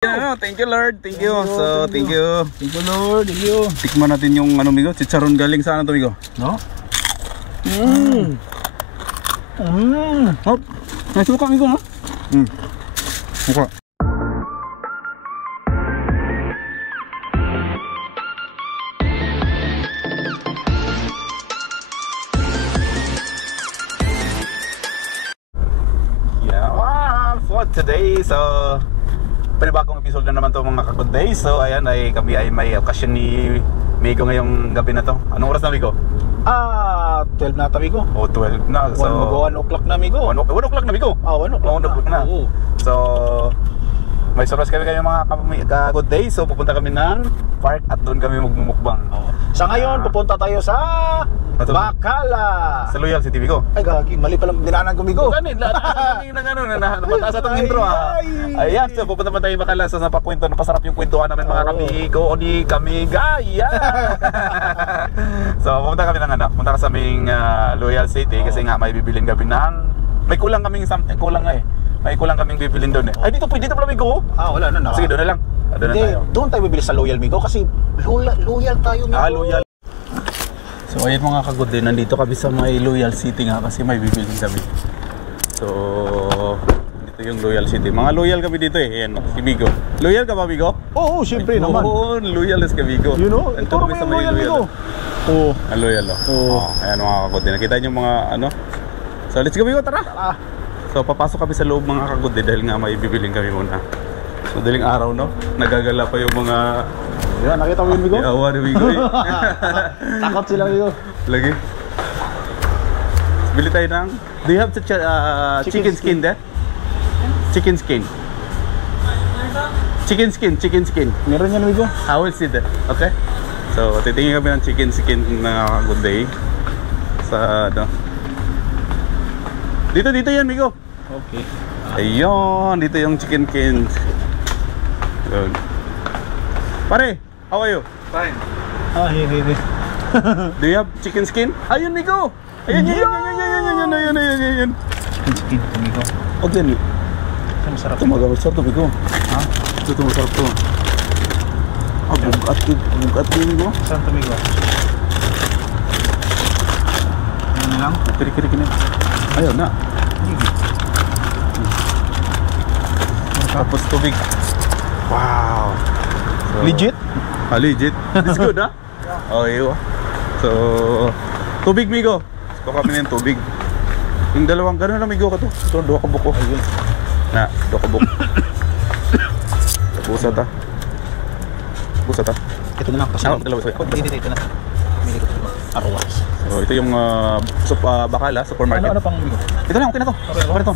Thank you Lord, thank you. So, thank you. Thank you Lord, thank you. Tikman natin yung ano migo, chicharon galing sa ano to migo? No? Hop. Nasuka migo ha? Suka. Yeah, for today, so panibagong episode na naman to mga ka-good days. So ayan, kami ay may okasyon ni Migo ngayong gabi na to. Anong oras na Migo? 12 na ata Migo. Oh, 12 na. So 1 o'clock na Migo. 1 o'clock na Migo? 1 o'clock na. So may surprise kami kayo mga ka-good days. So pupunta kami ng park at doon kami magmumukbang. Sa ngayon, pupunta tayo sa Bacala. Sa Loyal City Migo. Ay gagi, mali palang dinaanan ko Migo. Ganun, lahat napataas atong intro ha. Ayan, so pupunta pa tayo Bacala. So napakwento, napasarap yung kwentuhan namin mga kamigo o ni kamigaya. So pupunta kami ng punta ka sa aming Loyal City kasi nga may bibilin kami ng may kulang kaming something, kulang nga may kulang kaming bibilin doon Ay dito pala Migo. Wala na. Sige, doon na lang. Doon na tayo. Doon tayo bibili sa Loyal Migo kasi loyal tayo Migo. Loyal. So ayun mga ka-good din, nandito kami sa may Loyal City nga kasi may bibilin kami. So dito yung Loyal City. Mga loyal kami dito Ayan, si Migo. Loyal ka ba Migo? Oo, syempre naman. Oo, loyal is ka Migo. You know, ito kami sa may Loyal Migo. Oo. Loyal ayan mga ka-good din. Nakita niyo mga So let's go Migo, tara. So papasok kami sa loob mga ka-good din dahil nga may bibilin kami muna. So daling araw nagagala pa yung mga yan, nakita mo yun Migo? Yawa ni Migo Takot sila Migo. Lagi. Bili tayo ng do you have chicken skin there? Chicken skin. Chicken skin. Meron yan Migo? I will see that. Okay? So titingin kami ng chicken skin na good day. Sa Dito yan Migo. Okay. Ayun, dito yung chicken skin. Yun. Pare, how are you? Fine. Here. Do you have chicken skin? Ayun Migo. Ayun. Chicken skin Migo. Og din. Masarap. Masarap to Migo. Ha? Ito masarap to. Bugat Migo. Masarap to Migo. Ano lang? Kiri-kiri na. Ayun na. Tapos tubig. Wow. So, Legit? Legit. It's good Okay. So tubig Migo. So kami ng tubig. Yung dalawang gano'n lang Migo ka to. Ito, 2 ka buko. Ayun. 2 ka buko. Pusa ta. Ito na lang kasi. Dalawa. Ito na. Arwas. So ito yung Bacala supermarket. Ano pang Migo? Ito lang, okay na to. Okay na to.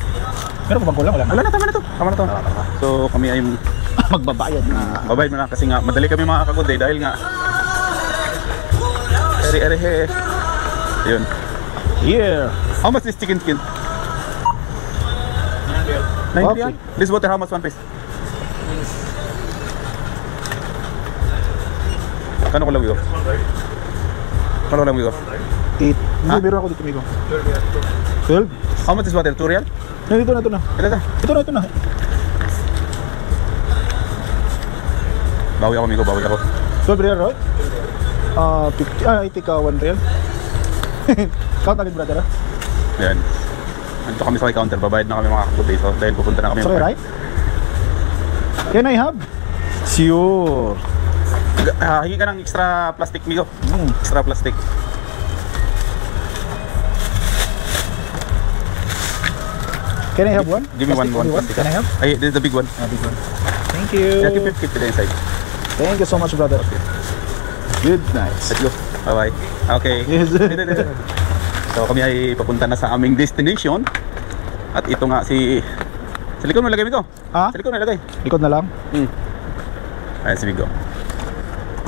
Meron pa bang kulang? Wala na, tama na to. So kami ay magbabayad na. Babayad mo na kasi nga madali kami mga ka-good day dahil nga ere. Ayun. Here. How much is chicken skin? 90. This water how much one piece? Kano ko lang Migo? 8. Hindi, meron ako dito Migo. 12? How much is water? 2 real? Ito na. Ito na. Bawi ako Migo, 12 real, right? 80 ka 1 real. Count agad brother Yan. Nandito kami sa counter, babayad na kami mga ka-good day. So dahil pupunta na kami. Sorry, right? Can I have? Sure. Hingi ka ng extra plastic Migo. Extra plastic. Can I have one? Give me one plastic. Can I have? This is the big one. Big one. Thank you. Yeah, keep it inside. Thank you so much, brother. Okay. Good night. Let's go. Bye-bye. Okay. Yes. So kami ay papunta na sa aming destination. At ito nga sa likod mo ilagay Migo. Sa likod mo ilagay. Likod na lang? Ayan si Migo.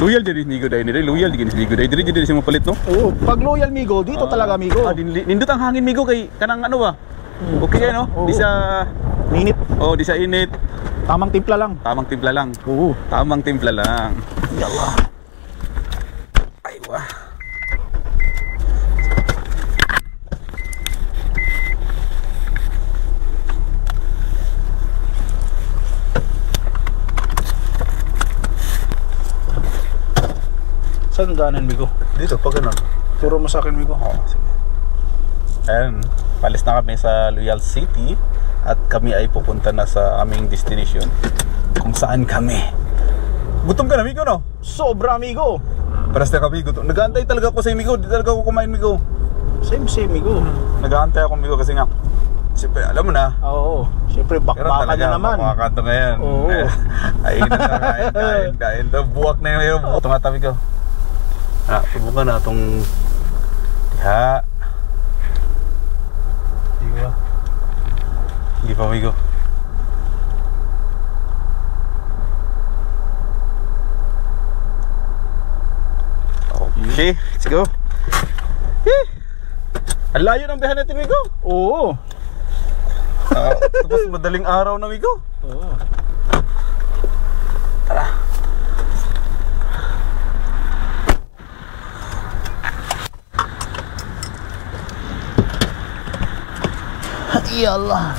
Loyal din Migo dahil nila. Loyal din si Migo dahil diri si mo palit no? Oo. Pag loyal Migo, dito talaga Migo. Nindot ang hangin Migo kay kanang ano ba? Okay kayo no? Di sa init. di sa init. Tamang timpla lang. Oo. Tamang timpla lang. Yawa. Aywa. Saan daanan, Migo? Dito, pag ganun. Turo mo sa akin, Migo. Oo, sige. Ayan, palis na kami sa Loyal City at kami ay pupunta na sa aming destination kung saan kami. Gutom ka na, Migo, no? Sobra, Migo. Paras na kami, gutom. Nag-aantay talaga ako sa Migo, di talaga ako kumain, Migo. Same, Migo. Nag-aantay ako, Migo, kasi nga siyempre, alam mo na. Oo. Siyempre, Pero bakbakan talaga, na naman. makakanto ngayon. Oo. Ay, kain. Buwak na yung tumatabi ko. Subukan na itong diha. Hindi pa, Migo. Okay, let's go. Ang layo ng biyahe natin, Migo. Oo. Tapos madaling araw na, Migo. Oo. Tara. Yallah.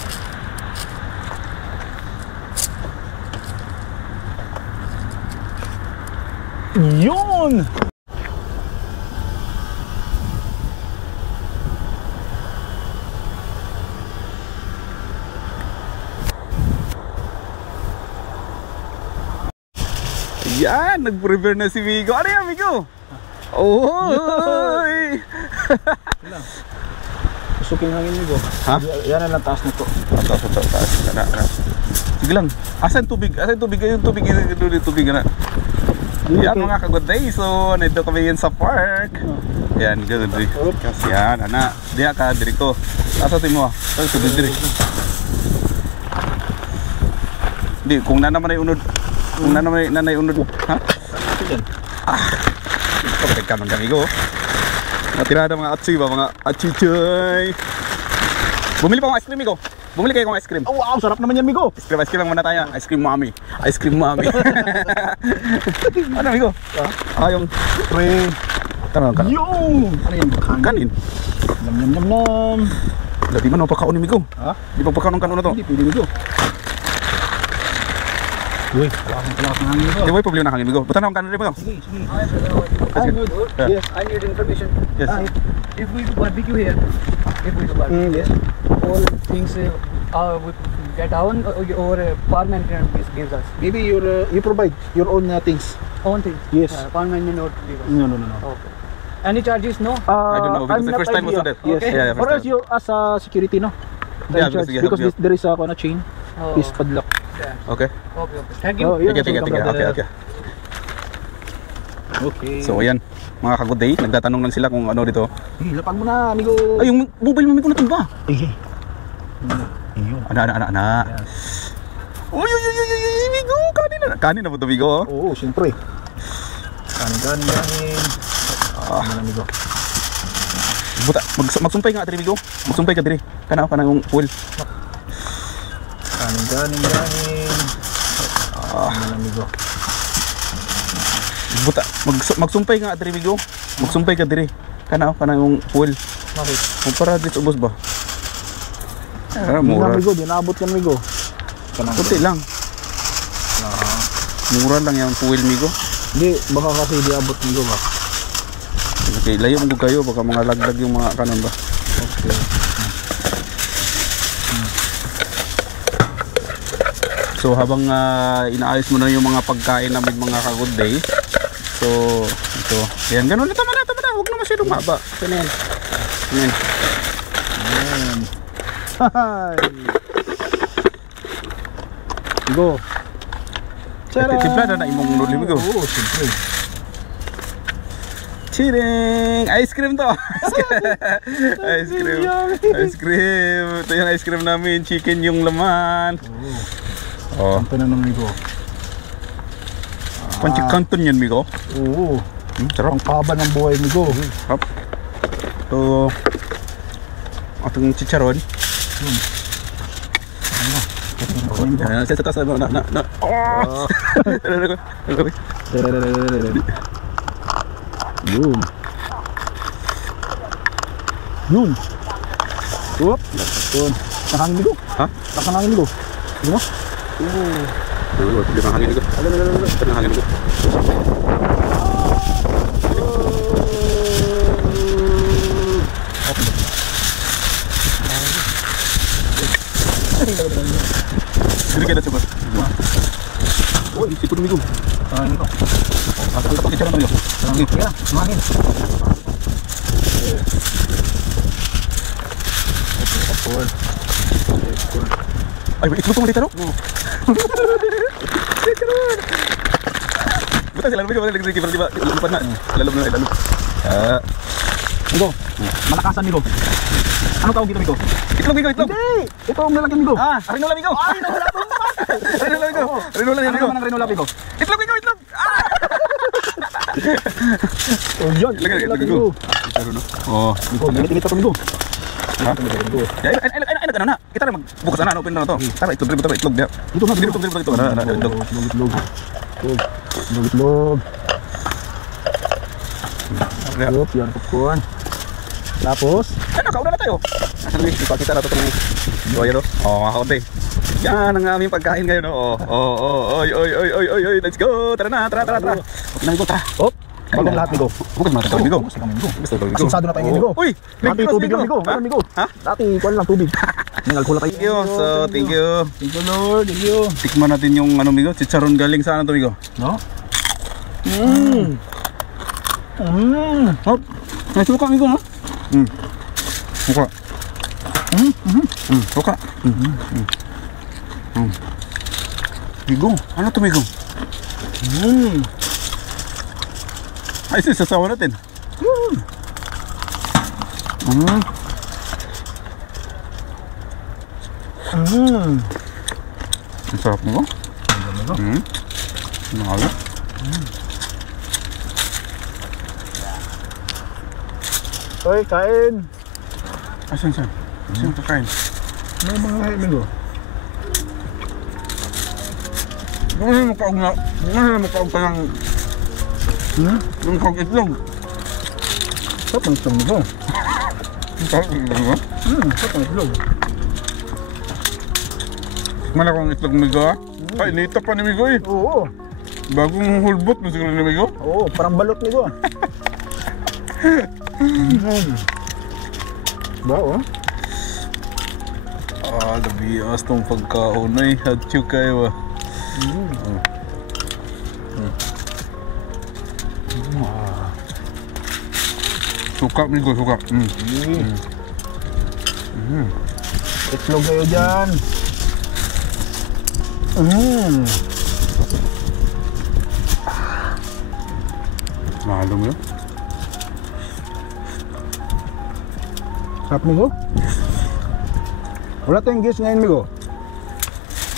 Yun! Yan, nag-prepare na si Migo. Ano yan, Migo? Oy! Suking hangin, Migo. Ha? Yan ang taas na to. Taas. Sige lang. Asan tubig? Yung tubig. Na. Yan mga kagoday. So, nandito kami yun sa park. Yan, ganun din. Yan, ana. Diya ka, diri ko. Asa mo? Tubig diri. Hindi, kung na naman ay unod. Kung nanay unod. Ha? Kapag ka man kami ko. Matirada mga atsoy ba? Mga atsoy. Bumili pa akong ice cream, Migo. Bumili kayo akong ice cream. Oh, wow, sarap naman yan, Migo. Ice cream lang muna tayo. Ice cream mommy. Ano, Migo? Yung Pre. Ano? Yung! Ano yan? Kanin. Nam. Di man mapakaon ni Migo. Ha? Di pa pagkaon ng kanon na to. Hindi, pwede, Migo. Uy, wala akong hangin, Migo. Di ba yung problema ng hangin, Migo? Buta na akong kanon rin, Migo. Sige. I'm good. Yeah. Yes. I need information. Yes. If we do barbecue here, Yes. all things we get down or farm maintenance gives us. Maybe you provide your own things. Own things. Yes. Farm maintenance not give us. No. Okay. Any charges? No. I don't know, because the first time was that. Yes. Okay. Yeah, Or first else you as a security, no? Yeah, Charge, because because there is a chain. Oh. Is padlock. Yeah. Okay. Okay. Thank you. Oh, yeah. Sige. Okay. Okay. So, ayan. Mga kagoday, nagtatanong lang sila kung ano dito. Lapag mo na, amigo. Ay, yung mobile mo, Migo, natumba. Ayun. Ana. Uy, Migo, kanin na po ito, Migo. Oo, siyempre. Kanin. Ano, amigo? Buta, magsumpay nga, Migo. Magsumpay ka, diri. Kana yung pool. Kanin. Ano, amigo? Buta, magsumpay nga, Migo. Magsumpay ka, diri. Kana yung pool. Bakit? Para dito ubos ba? Hindi Mura. na, amigo. Di naabot yan, amigo. Kunti lang. Mura lang yung pool, Migo. Hindi, baka kasi di abot, amigo ba? Okay, layo mo kayo, baka mga lagdag yung mga kanon ba. Okay. So habang inaayos mo na yung mga pagkain namin mga ka-good day. So ito, yan, ganun na, tama na, huwag na masyadong maba. Yan. Hi! Go! Simpla na imong nuli, Migo. Oo, siyempre. Chiring! Ice cream to! Ice cream! Ito yung ice cream namin, chicken yung laman. Oh. Ito na nung Migo. Panchik canton yan, Migo. Oo. Sarap. Ang kaba ng buhay, Migo. Sarap. Ito, atong chicharon. Yan, sa taas na. Yun. Whoop. Yun. Nakangin, Migo. Ha? Nakangin, Migo. Yun o? Hindi na hangin ko. Hindi na hangin ko. Sipon amigo. Ito. Tapos kita amigo. Kaya, sumangin. Ay, itlog mo dito, no? Buta sila amigo, lagi keeper di ba? Lupa na. Lalom na, lalom. Migo, malakasan Migo. Ano tawag dito Migo? Itlog amigo, itlog. Hindi! Ito ang lalaki Migo. Rinola amigo. Ay, nawala po naman! Rinola amigo. Rinola Ano amigo. naman ang Renola Migo? Itlog amigo, itlog. Oh, yun. Lagay, Renola itlog Migo. amigo. Oh. Migo, tingit ito Migo. Ha? Ay, ano na? Kita na magbukas na, open na to. Tara, itlog rin, itlog dia. Ito na, Itlog. Itlog. Itlog. Yup, yan popcorn. Tapos, Ano, kauna na tayo. Ipakita na ito itong... O, yan o. O, mga kaunti. Yan ang aming pagkain ngayon o. Oy, let's go. Tara na. Okay na, Migo, tara. hop, bagong lahat Migo. Bukas mga ito, Migo. Kasi kami Migo. Gusto ito, Migo. Asensado na tayo Migo. Uy, Dati tubig lang Migo. Ha? Ano Migo? Ha? Dati kuwan lang tubig. May alcohol na tayo. Thank you. So, thank you. Thank you Lord. Thank you. Tikman natin yung ano, Migo. Chicharon galing sa ano to, Migo. No? Hop. May suka, Migo, ha? Suka. Suka. Migo, ano to, Migo? Ay, sasawa natin. Ang sarap, Migo. Nakala. Hoy, kain. Asan? Saan kakain? May mga kain Migo. Gawin mo kaog ka ng... Yung kaog itlog. Sarap ng itlog Migo. Yung kaog itlog mo? Sarap ng itlog. Mana kong itlog, Migo, ha? Ay, nita pa ni Migo, eh. Oo. Bagong hulbot mo siguro ni Migo. Oo, parang balot Migo. Ba, oh? Labias tong pagkaon ay hadyo kayo, Suka, Migo, suka. Itlog kayo dyan. Mahalo mo yun? Sarap Migo. Wala tayong guess ngayon Migo.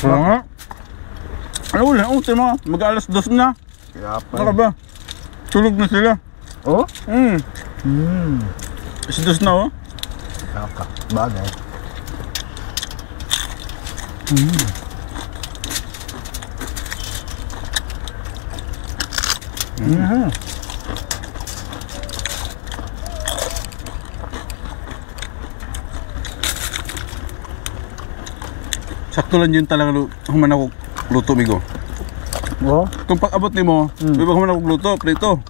Wala nga. Ano wala? Tema, mag-alas 2 na. Kaya Ano ka ba? Tulog na sila. Oh? Alas 2 na, oh. Bagay. Sakto lang yun talaga human ako luto, Migo. Oh? Kung pag-abot ni mo, di ba human ako luto, prito.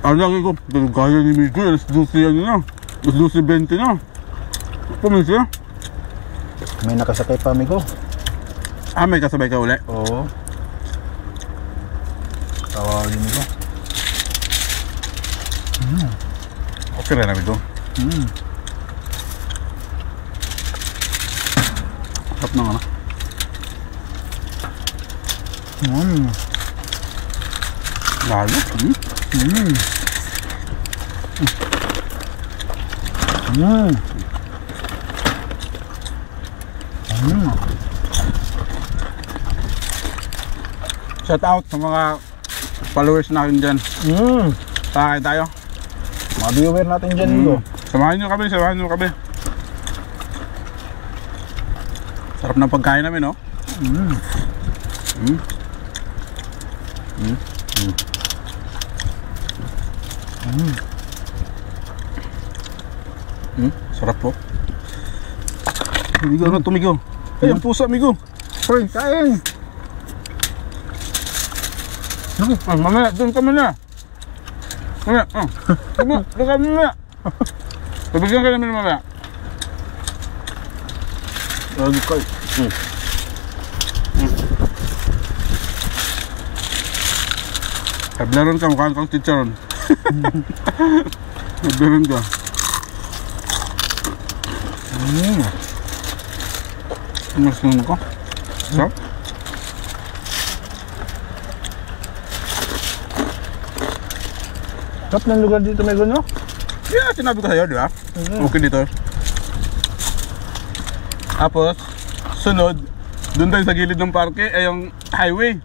Ano lagi ko, gaya ni Migo, alas 12 yan na. Alas 12:20 na. Pumin siya. May nakasakay pa Migo. May kasabay ka uli. Oo. Tawagin Migo. Okay rin na, Migo. Sarap na nga na. Lalo. Shout out sa mga followers natin dyan. Sakay tayo. Mga viewer natin dyan Migo. Samahan nyo kami, Sarap ng pagkain namin, no? Sarap po. Migo, ano to, Migo? Ay, ang pusa, Migo. Hoy, kain! Mamaya, doon ka muna. Mamaya, doon ka muna. Pabigyan ka namin mamaya. Lagi kayo. Sablaron ka, mukha kang chicharon. Sablaron ka. Mas nung ko. Sarap. Sarap ng lugar dito, Mego, no? Yeah, sinabi ko sa'yo, di ba? Okay dito. Tapos, sunod, doon tayo sa gilid ng parke, ay yung highway.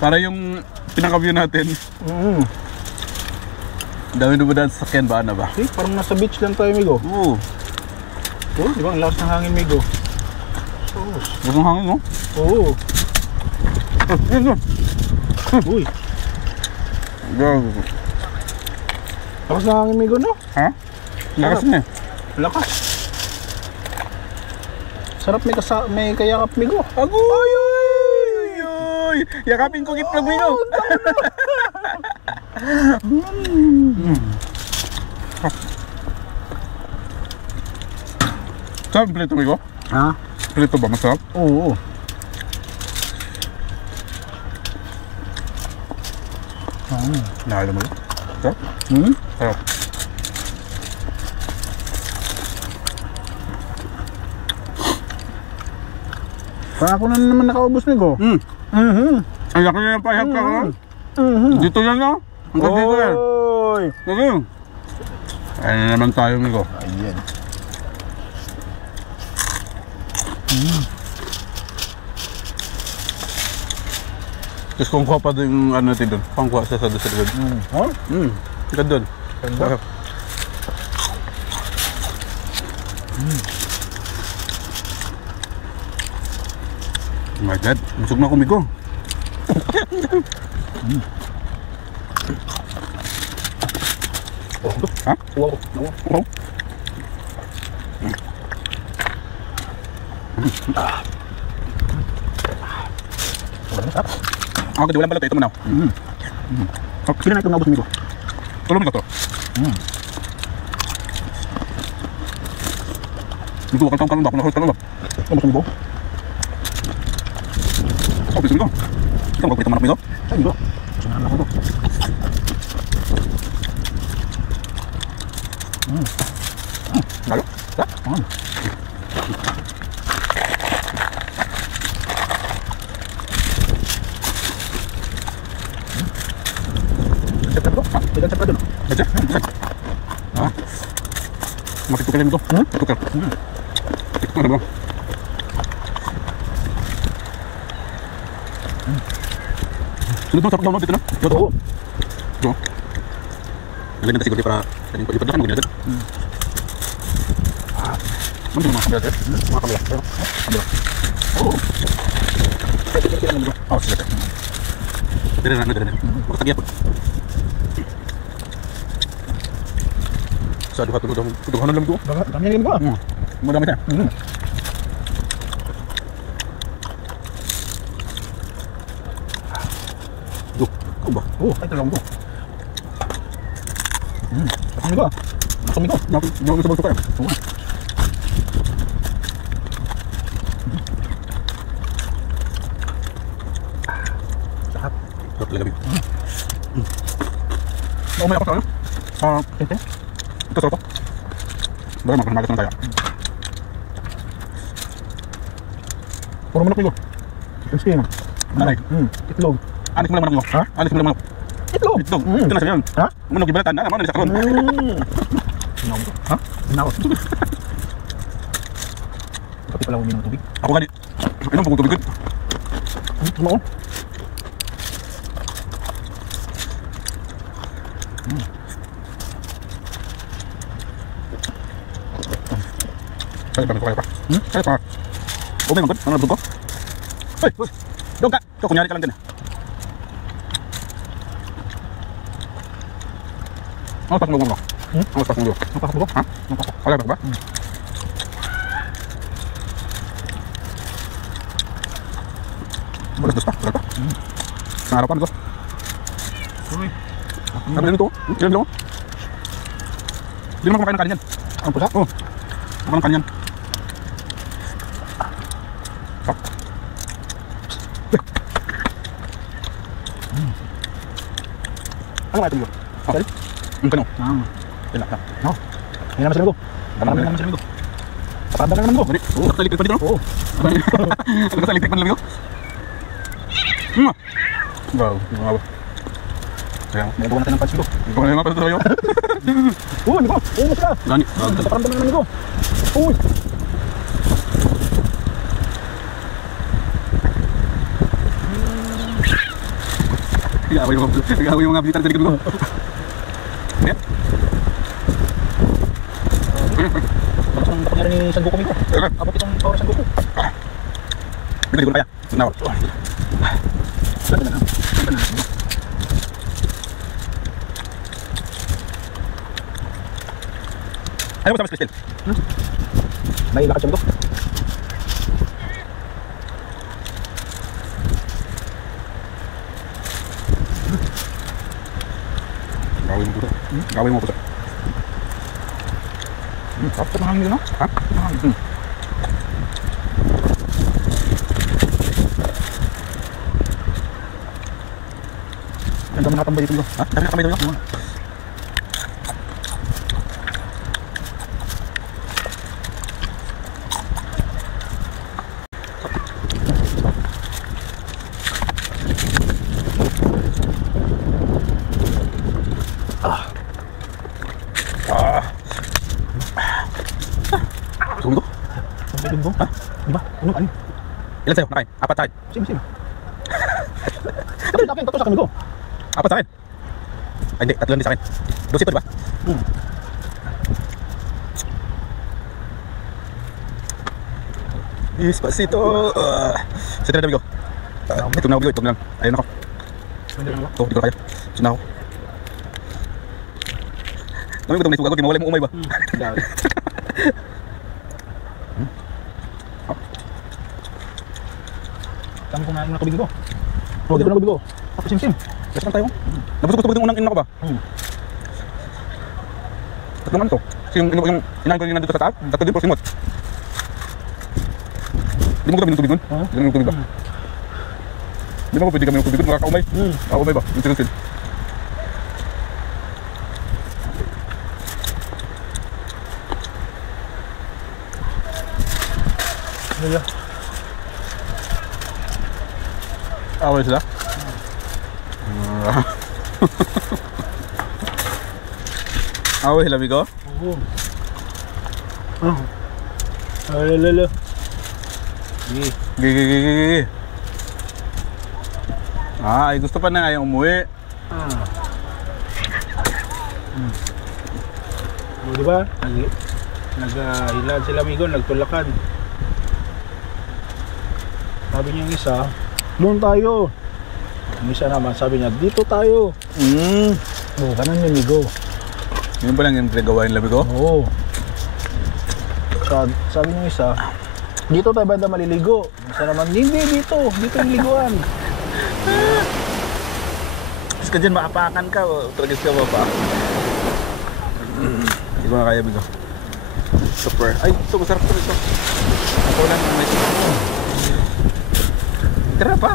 Para yung pinaka-view natin. Dami na ba dahil sa sakyan ba? Ano ba? See, parang nasa beach lang tayo, Mego. Oo. Oh, di ba? Ang lakas ng hangin, Mego. Gusto ng hangin, no? Oo. Yun, yun. Uy, Gago. lakas ng hangin, Mego, no? Ha? Lakas na eh. Lakas. Sarap may kayakap, Mego. Agoy! Ayoy! Yakapin ko gitlog mo yun. Sarap yung plito mo. Ha? Plito ba? Masarap? Oo. Nakala mo yun? Sarap? Sarap. Para ako na naman nakaubos, Mego. Ang laki na yung pahihap ka ko. Dito yan, no? Hanggang dito yan. Oy! Sige. Ayun na naman tayo, Migo. Ayan. Tapos kung kuha pa doon yung ano natin doon. Pangkuha sa likod. Oh? Ikad doon. Ganda. Oh my God. Busog na ako, Migo. Ha? Wow. Wow. Ako kasi walang balot eh. Ito mo na. Sino na itong naubos, Mego? Tulong ka to. Migo, wakal taong kalong ba? Kung nakahul kalong ba? Naubos, Mego? Oh, bisa Migo. Ikaw magpapita mo na, Migo. Ay, Mego. Sumahan ako to. Lalo? Ha? Cep-cep to? May cep ka dun. Baca? Ha? Matitukar yan, Migo. Tukar. Ano ba? Sunod mo, sarap daw no, dito na. Oo. Ito. Nalagyan natin siguro para lipat na kami mag-nilagad. Ano yung mga kamila dito? Mga kamila. Kamila. Oo. Oo, sige. Dire na. Makatagya po. Sa duha tulog duhanan lang ko. Dami yan, Mego. Madami siya. Kau ba? Oo, ay talagang to. Sarap, Mego. Sarap, Mego. Jangan sebab suka. Oo. Sarap. Sarap talaga. Naumay ako sa ano? Ito. Ito sarap. Baru makan malas tayo. Puro manok, Mego. Crispy na. Nanay. Itlog. Anis mo lang manok mo. Ha? Anis mo lang manok. Itlog. Itlog. Ito na siya yun. Ha? Manok ibalatan na. Ano na sa karon? Sinaw ko. Ha? Sinaw. Pati pala uminom ng tubig. Ako gani. Inom pag tubig. Sumaon. Kaya pa kaya pa. Kaya pa. Okay man. Ano ko? Hoy. Dong ka. Ikaw kunyari ka lang din. Ano pa mo? Ano pa mo? Napasok mo? Ha? Kaya ba? Boleh dos pa, berapa? Harapan ko. Uy. Sabi nito, ilan lang? Hindi naman kumakain ng kanin yan. Ang pusa? Oo. Kumakain ng kanin yan. Stop. Ano kaya ito, amigo? Sorry? Ang kano? Yun lang. No. Yan naman sila, amigo. Marami naman sila, amigo. Paparanda ka naman, amigo. Oo, nakasaligpit pa dito, no? Oo. Nakasaligpit pa na, amigo. Wow, mga ba? Kaya mo. Nagawa natin ng punch, amigo. Ikaw na yung mga pala tayo. Oo, amigo. Oo, mo sila. Lani. Paparanda naman, amigo. Oo. Nag-away yung mga bilitan sa likod ko. Ayan. Tapos ang kapangyarihan ni San Goku, amigo. Abot itong power San Goku. Bigla ko na kaya. Nawa. Saan na lang? Saan na lang? Ayaw mo sa mas Crystal. May lakad siya, amigo. Gawin mo po ito. Gawin mo po ito. Sarap ito ng hangin, no? Ha? Ng hangin. Ang dami nakatambay dito, amigo. Ha? Dami na kamay ito. Sumo ito? Ang bibig mo? Ha? Di ba? Ano? Ano? Ilan sa'yo? Nakain? Apat sa akin. Sino? Tatlo sa akin, amigo. Apat sa akin. Ay, hindi. Tatlo lang din sa akin. Dos ito, di ba? Despacito. Sito na, amigo. Ito na, amigo. Ito na lang. Ayun ako. Hindi lang ako. Ito, hindi ko na kaya. Ito na ako. Dami ko itong naisuga ko. Di mawala yung umay ba? Dami. Tama ko na yung tubig ko. Oh, dito na tubig ko. Tapos sim-sim. Yes lang tayo. Nabusog ko tubig yung unang ina ko ba? Tatlo man ito. Kasi yung inahin ko yung nandito sa taas. Tatlo din, prosimot. Di mo ko kami ng tubig nun? Di mo tubig ba? Di mo ko pwede kami ng tubig nun? Makakaumay. Makakaumay ba? Yung tinunsin. Yeah. Awal sila? Awal sila, amigo? Oo. Lalo. Gigi. Ay, gusto pa na nga yung umuwi. O, diba? Nag-hilad sila, amigo, nagtulakan. Sabi niya yung isa, doon tayo. Yung isa naman, sabi niya, dito tayo. Oo, kanan yung amigo. Yun ba lang yung pinagawain, amigo? Oo. Sabi niya yung isa, dito tayo banda maliligo. Yung isa naman, hindi dito yung liguan. Tapos ka dyan, maapakan ka. Tragis ka ba pa? Hindi ko na kaya, amigo. Super. Ay, ito, masarap ito. Ako lang ang may tira pa.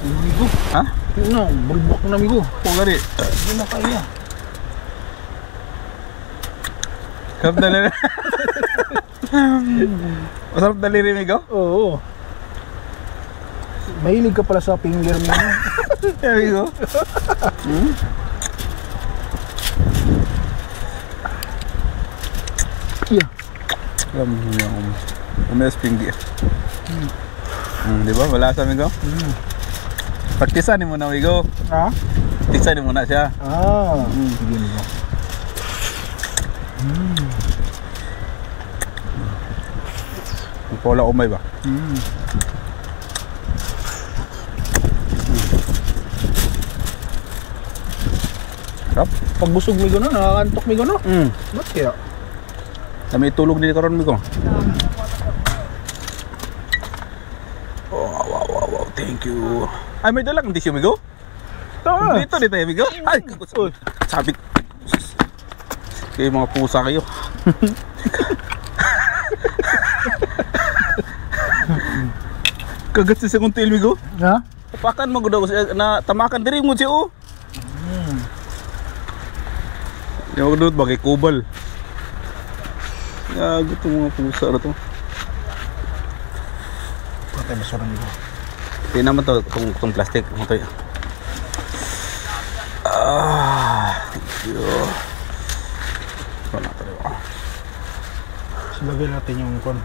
Amigo. Ha? Yun na, bulbok na amigo. Oo nga rin. Hindi na kaya. Sarap daliri. Masarap daliri, amigo? Oo. Mahilig ka pala sa finger mo. Amigo? Yeah. Umayos pingi. Di ba? Wala sa amigo? Praktisan mo na, amigo. Ha? Praktisan mo na siya. Sige amigo. Pola umay ba? Sarap. Pag busog migo no, nakakantok migo no. Ba't kaya? Kami itulog din karon, amigo. Wow, thank you. Ay, may dalang tissue, amigo? Dito, amigo? Ay, sabi. Kayo mga pusa kayo. Kagat sa sekong tail, amigo. Ha? Tapakan mo daw na tamakan diri mo siya, oh. Yung doon bagay kubal. Gago itong mga pusa na to. Patay basura nito. Hindi naman to, itong plastic. Ito yun. Thank you. Ito na ito. Silagay natin yung kon.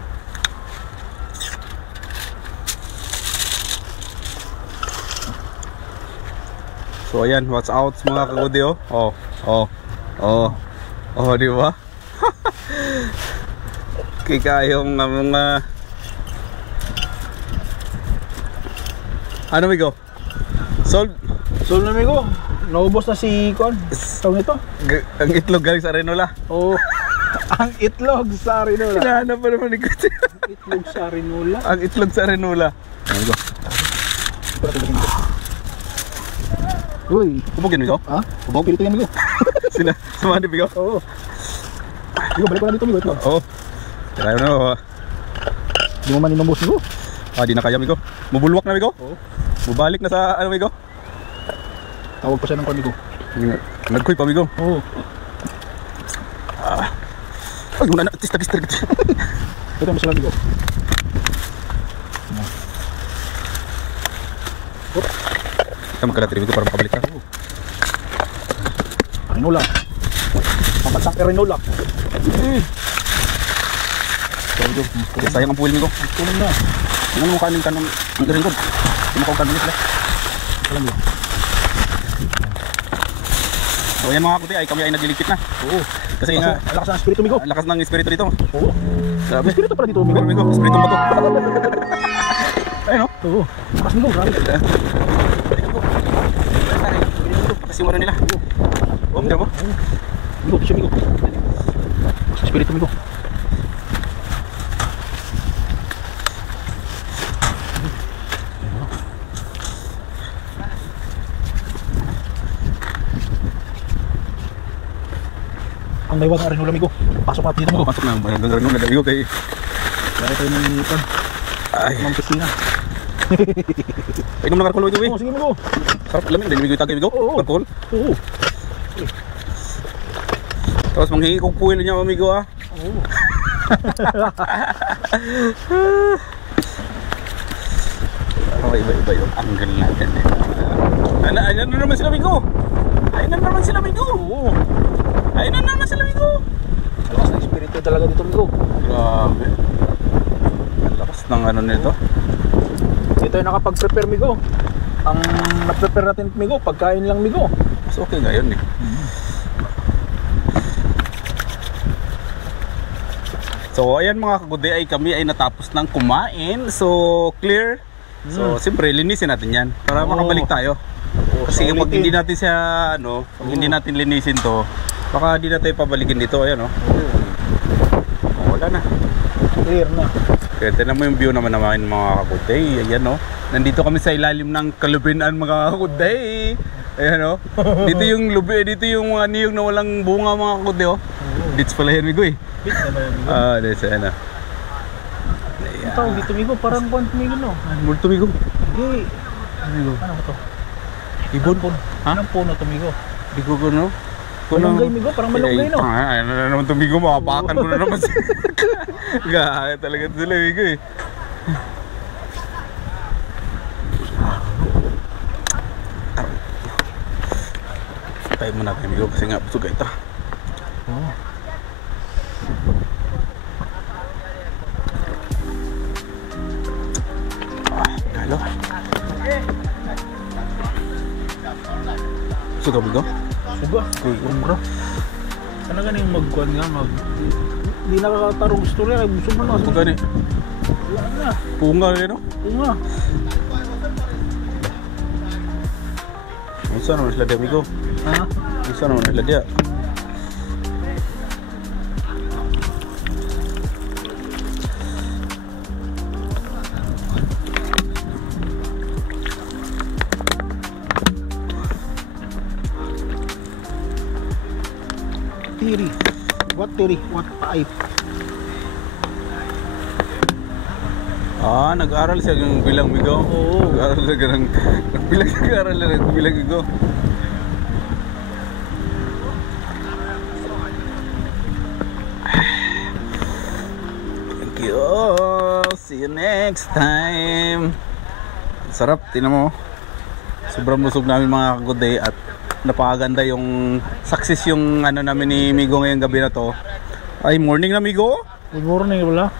So ayan, watch out mga kagudi oh. Di ba? Kikayong mga ano migo? Sold Na amigo. Naubos na si kon. Tawag nito? Ang itlog galing sa Renola. Oo. Ang itlog sa Rinola. Hinahanap pa naman ni Kuya. Itlog sa Rinola. Ang itlog sa Renola. Migo. Uy. Kubogin migo? Ha? Kubog pilito yan amigo. Sila, samahan ni migo? Oo. Amigo, balik ko na dito amigo. Ito. Oo. Kaya na. Di mo man inubos amigo. Di na kaya migo. Mubulwak na migo? Oo. Mubalik na sa ano migo? Tawag pa siya ng kon amigo. Nagkuy pa migo. Oo. Ay, una na, tista. Ito yung masarap amigo. Kita magkalatiri migo para makabalik ka. Rinola. Pampasak ka Rinola. Kaya sayang ang puwil migo. Tulong na. Ano mo kanin kanong ringkod? Kumakaw kanin sila. Alam mo. So yan mga kuti ay kami ay nagliligpit na. Oo. Kasi nga Lakas ng espiritu amigo. ang lakas ng espiritu dito. Oo. Grabe. Espiritu pala dito amigo. Pero migo, espiritu ba to? Ayun no? Oo. Lakas amigo. Grabe. Kasi yung ano nila. Oh, hindi mo? Amigo, siya amigo. Lakas ng espiritu amigo. Ang maywa ng Rinola amigo. Pasok natin dito amigo. Pasok na. Hanggang rin nagamigo kay... Lari tayo ng ipan. Ay. Mga kusina. Painom na karkol ito eh. Oo, sige amigo. Sarap alam yun. Dahil migo itagay migo. Oo. Karkol. Oo. Tapos manghingi kong puwil niya amigo ah. Oo. Oh, iba yung angle natin eh. Ayun na naman sila migo. Ayun na naman sila migo. Oo. Ayun na naman sila migo. Lakas ng espiritu talaga dito amigo. Grabe. Ang lakas ng ano nito. Ito yung nakapag-prepare migo. Ang na-prepare natin migo, pagkain lang migo. Mas okay ngayon eh. So ayan mga kagudi ay kami ay natapos ng kumain. So clear. So siyempre linisin natin yan para makabalik tayo. Kasi pag hindi natin siya ano, pag hindi natin linisin to, baka hindi na tayo pabalikin dito. Ayan oh. Wala na. Clear na. Kaya tinan mo yung view naman naman mga kagudi. Ayan oh. Nandito kami sa ilalim ng Kalubinan mga kagudi. Ayan oh. Dito yung lubi, dito yung mga niyog na walang bunga mga kagudi oh. Dito pala yan migo eh. Dito yan ah. Ito, dito migo, parang buwan migo no. Multo migo. Hindi. Migo. Ano ba to? Ibon? Ha? Anong puno to migo? Bigo ko no? Malunggay migo, parang malunggay no. Ano na naman itong migo, makapakan ko na naman siya. Gaya talaga sila migo eh. Tayo muna tayo migo kasi nga busog ito. Oo. Halo. Suga migo? Suga. Uy, umra. Sana ganing magkuhan nga, Hindi nakakatarong istorya, kaya gusto mo na. Suga ni. Wala na. Punga rin no? Oo nga. Saan naman sila dia migo? Ha? Saan naman sila dia? Theory. What theory? What pipe? Nag-aaral siya ng bilang migo. Oo. Nag-aaral siya ng nag-aaral na ng bilang migo. See you next time. Sarap, tinan mo. Sobrang busog namin mga ka-good day at napakaganda yung success yung ano namin ni Migo ngayong gabi na to. Ay, morning na Migo. Good morning, wala.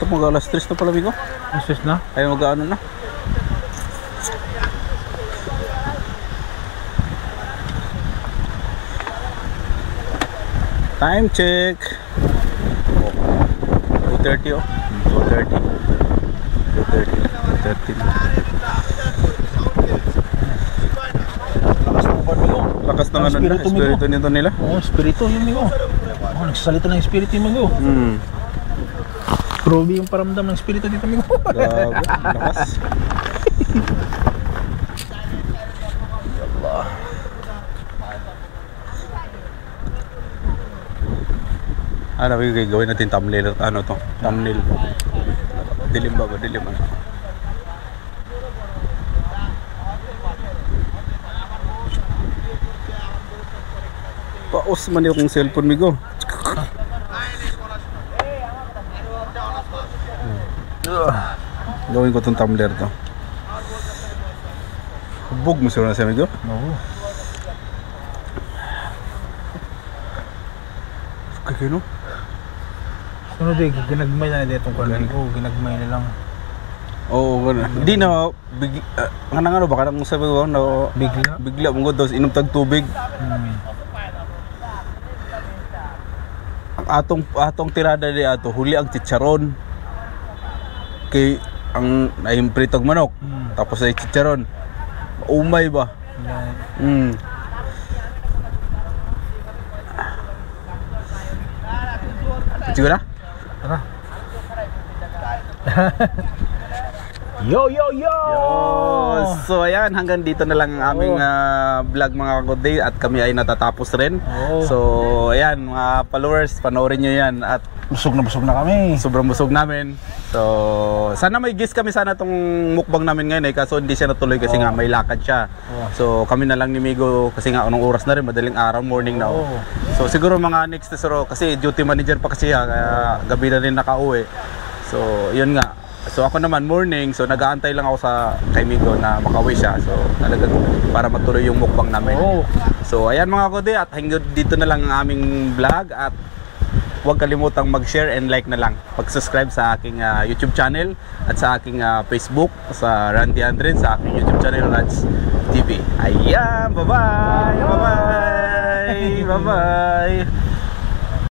Ito mag alas 3 na pala Migo. Alas na? Ay mag ano na. Time check. 2:30 oh. 2:30. 2:30. 2:30. Lakas ng ano nila, espiritu nito nila. Oo, espiritu yun Migo. Oh, nagsasalita ng espiritu yung Migo. Probe yung paramdam ng espiritu dito Migo. Grabe, lakas. Ano ba yung gawin natin thumbnail? Ano to? Thumbnail. Dilim ba? Dilim ano? Paos man yung cellphone Migo. Gawin ko itong tumbler to. Hubog mo siya na siya Migo? Oo. Kaya no? Ano di, ginagmay na nila itong kanan ko. Ginagmay na lang. Oo, hindi na ano ba kanang sabi ko na bigla mo daw inom tag tubig. Ang atong tirada di ato huli ang chicharon. Kay ang naimpritog manok. Tapos ay chicharon. Umay ba? Siguro na? Tara. Yo! So ayan, hanggang dito na lang ang aming vlog mga ka-good day at kami ay natatapos rin. So ayan mga followers, panoorin nyo yan at Busog na kami. sobrang busog namin. So sana may guest kami sana tong mukbang namin ngayon kaso hindi siya natuloy kasi nga may lakad siya. So kami na lang ni Migo kasi nga anong oras na rin, madaling araw, morning na. So siguro mga next tesoro kasi duty manager pa kasi siya kaya gabi na rin nakauwi. So yun nga. So ako naman morning, so nag-aantay lang ako sa kay Migo na makauwi siya. So talagang para matuloy yung mukbang namin. So ayan mga kode at hanggang dito na lang ang aming vlog at huwag kalimutang mag-share and like na lang. Pag-subscribe sa aking YouTube channel at sa aking Facebook sa Randy Andren, sa aking YouTube channel Rans TV. Ayan, bye-bye! Bye-bye! Bye-bye!